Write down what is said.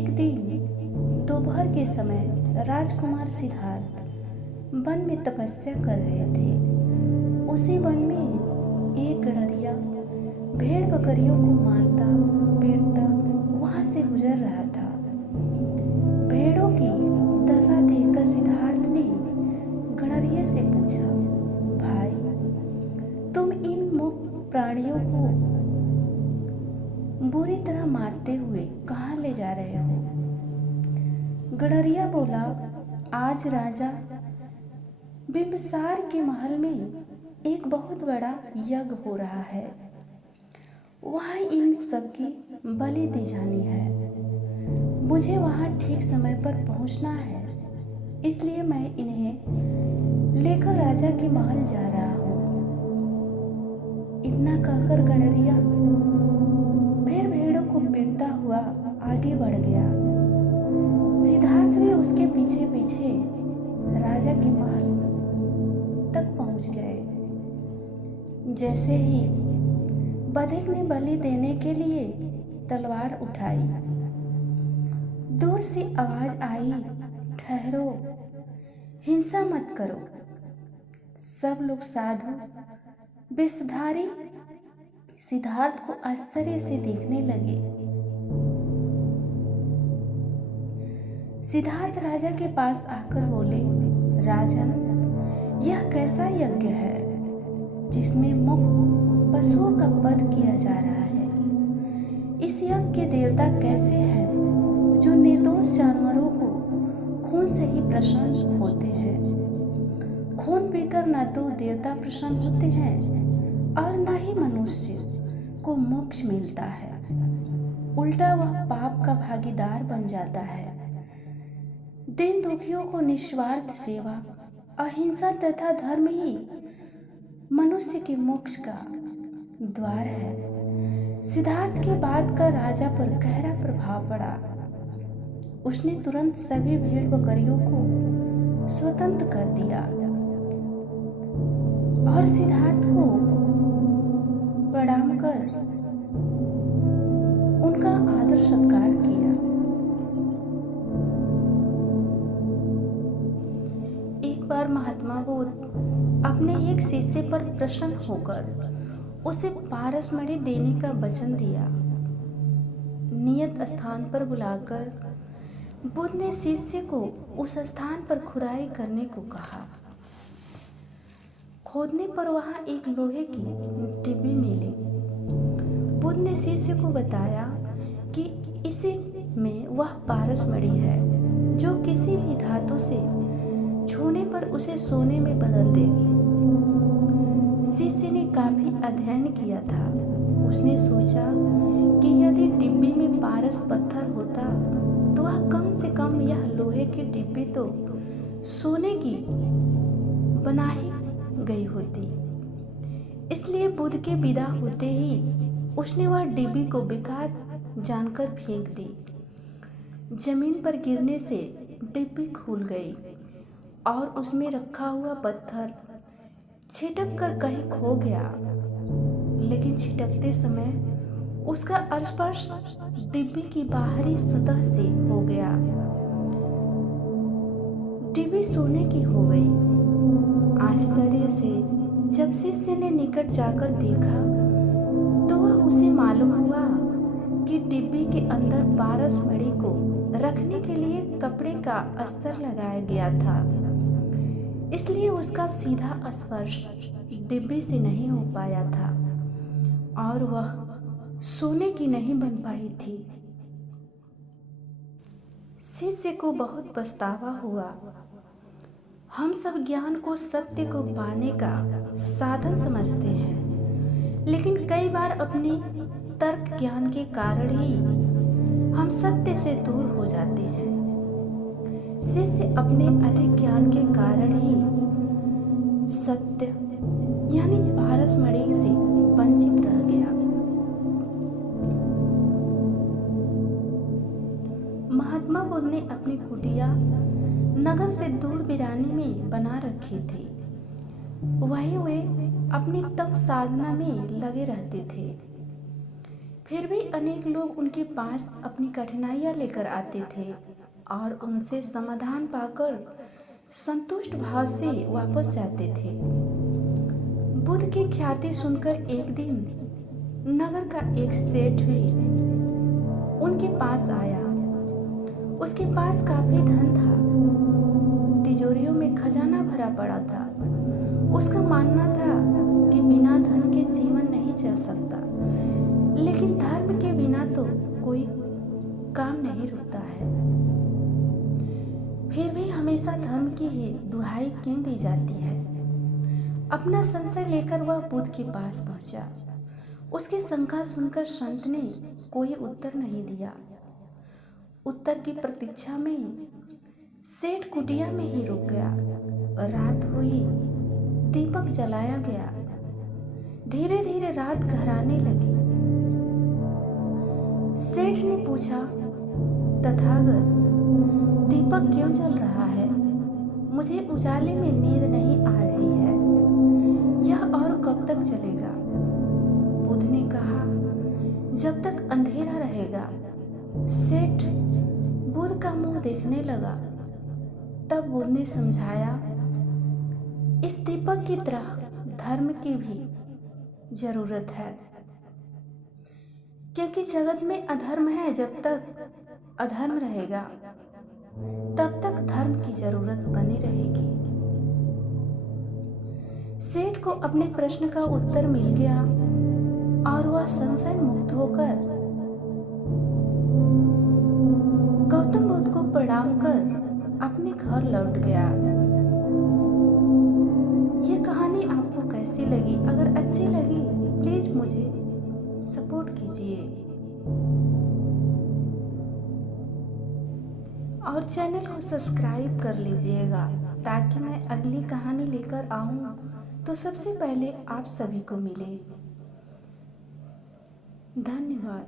एक दिन दोपहर के समय राजकुमार सिद्धार्थ वन में तपस्या कर रहे थे। उसी वन में एक गडरिया भेड़ बकरियों को मारता पीटता वहां से गुजर रहा था। भेड़ों की दशा देखकर सिद्धार्थ ने गडरिये से पूछा, भाई, तुम इन मूक प्राणियों को बुरी तरह मारते हुए कहाँ ले जा रहे हो? गडरिया बोला, आज राजा बिंबिसार के महल में एक बहुत बड़ा यज्ञ हो रहा है। वहाँ इन सबकी बलि दी जानी है। मुझे वहाँ ठीक समय पर पहुँचना है, इसलिए मैं इन्हें लेकर राजा के महल जा रहा हूँ। इतना कहकर गडरिया फिर भेड़ों को पीटता हुआ आगे बढ़ गया। सिद्धार्थ भी उसके पीछे पीछे राजा के महल तक पहुंच गए। जैसे ही बधिक ने बलि देने के लिए तलवार उठाई, दूर से आवाज आई, ठहरो, हिंसा मत करो। सब लोग साधु वेशधारी सिद्धार्थ को आश्चर्य से देखने लगे। सिद्धार्थ राजा के पास आकर बोले, राजन, यह कैसा यज्ञ है जिसमें मुक्त पशुओं का वध किया जा रहा है? इस यज्ञ के देवता कैसे हैं जो निर्दोष जानवरों को खून से ही प्रसन्न होते हैं? खून पीकर न तो देवता प्रसन्न होते हैं और न ही मनुष्य को मोक्ष मिलता है, उल्टा वह पाप का भागीदार बन जाता है। दीन दुखियों को निस्वार्थ सेवा, अहिंसा तथा धर्म ही मनुष्य के मोक्ष का द्वार है। सिद्धार्थ की बात का राजा पर गहरा प्रभाव पड़ा। उसने तुरंत सभी भेड़ बकरियों को स्वतंत्र कर दिया और सिद्धार्थ को प्रणाम कर उनका आदर सत्कार किया। एक बार महात्मा बुद्ध अपने एक शिष्य पर प्रसन्न होकर उसे पारसमणि देने का वचन दिया। नियत स्थान पर बुलाकर बुद्ध ने शिष्य को उस स्थान पर खुदाई करने को कहा। खोदने पर वहां एक लोहे की डिब्बी मिली। बुद्ध ने शिष्य को बताया कि इसी में वह पारसमणि है जो किसी भी धातु से छूने पर उसे सोने में बदल देगी। शिष्य ने काफी अध्ययन किया था। उसने सोचा कि यदि डिब्बी में पारस पत्थर होता तो वह कम से कम यह लोहे की डिब्बी तो सोने की बना ही गई होती। इसलिए बुद्ध के विदा होते ही उसने वह डिब्बी को बेकार जानकर फेंक दी। जमीन पर गिरने से डिब्बी खुल गई और उसमें रखा हुआ पत्थर छिटक कर कहीं खो गया। लेकिन छिटकते समय उसका स्पर्श डिब्बी की बाहरी सतह से हो गया। डिब्बी सोने की हो गई। आश्चर्य से जब शिष्य ने निकट जाकर देखा तो वह उसे मालूम हुआ कि डिब्बी के अंदर पारसमणि को रखने के लिए कपड़े का अस्तर लगाया गया था। इसलिए उसका सीधा स्पर्श डिब्बी से नहीं हो पाया था और वह सोने की नहीं बन पाई थी। शिष्य को बहुत पछतावा हुआ। हम सब ज्ञान को, सत्य को पाने का साधन समझते हैं, लेकिन कई बार अपने तर्क ज्ञान के कारण ही हम सत्य से दूर हो जाते हैं। शिष्य अपने अधिक ज्ञान के कारण ही सत्य यानी पारसमणि से वंचित रह गया। महात्मा बुद्ध ने अपनी कुटिया नगर से दूर वीरानी में बना रखी थी। वहीं वे अपनी तप साधना में लगे रहते थे। फिर भी अनेक लोग उनके पास अपनी कठिनाइयां लेकर आते थे और उनसे समाधान पाकर संतुष्ट भाव से वापस जाते थे। बुद्ध की ख्याति सुनकर एक दिन नगर का एक सेठ भी उनके पास आया। उसके पास काफी धन था, तिजोरियों में खजाना भरा पड़ा था। उसका मानना था कि बिना धन के जीवन नहीं चल सकता, लेकिन धर्म के बिना तो कोई काम नहीं रुकता है। फिर भी हमेशा धर्म की ही दुहाई क्यों दी जाती है? अपना संशय लेकर वह बुद्ध के पास पहुंचा। उसकी शंका सुनकर संत ने कोई उत्तर नहीं दिया। उत्तर की प्रतीक्षा में सेठ कुटिया में ही रुक गया। रात हुई, दीपक जलाया गया। धीरे धीरे रात गहराने लगी। सेठ ने पूछा, तथागत, दीपक क्यों जल रहा है? मुझे उजाले में नींद नहीं आ रही है। यह और कब तक चलेगा? बुद्ध ने कहा, जब तक अंधेरा रहेगा। सेठ बुद्ध का मुंह देखने लगा। तब बुद्ध ने समझाया, इस दीपक की तरह धर्म की भी जरूरत है, क्योंकि जगत में अधर्म है। जब तक अधर्म रहेगा तब तक धर्म की जरूरत बनी रहेगी। सेठ को अपने प्रश्न का उत्तर मिल गया और वह संशय मुक्त होकर गौतम बुद्ध को प्रणाम कर अपने घर लौट गया। ये कहानी आपको कैसी लगी? अगर अच्छी लगी प्लीज मुझे सपोर्ट कीजिए और चैनल को सब्सक्राइब कर लीजिएगा, ताकि मैं अगली कहानी लेकर आऊं तो सबसे पहले आप सभी को मिले। धन्यवाद।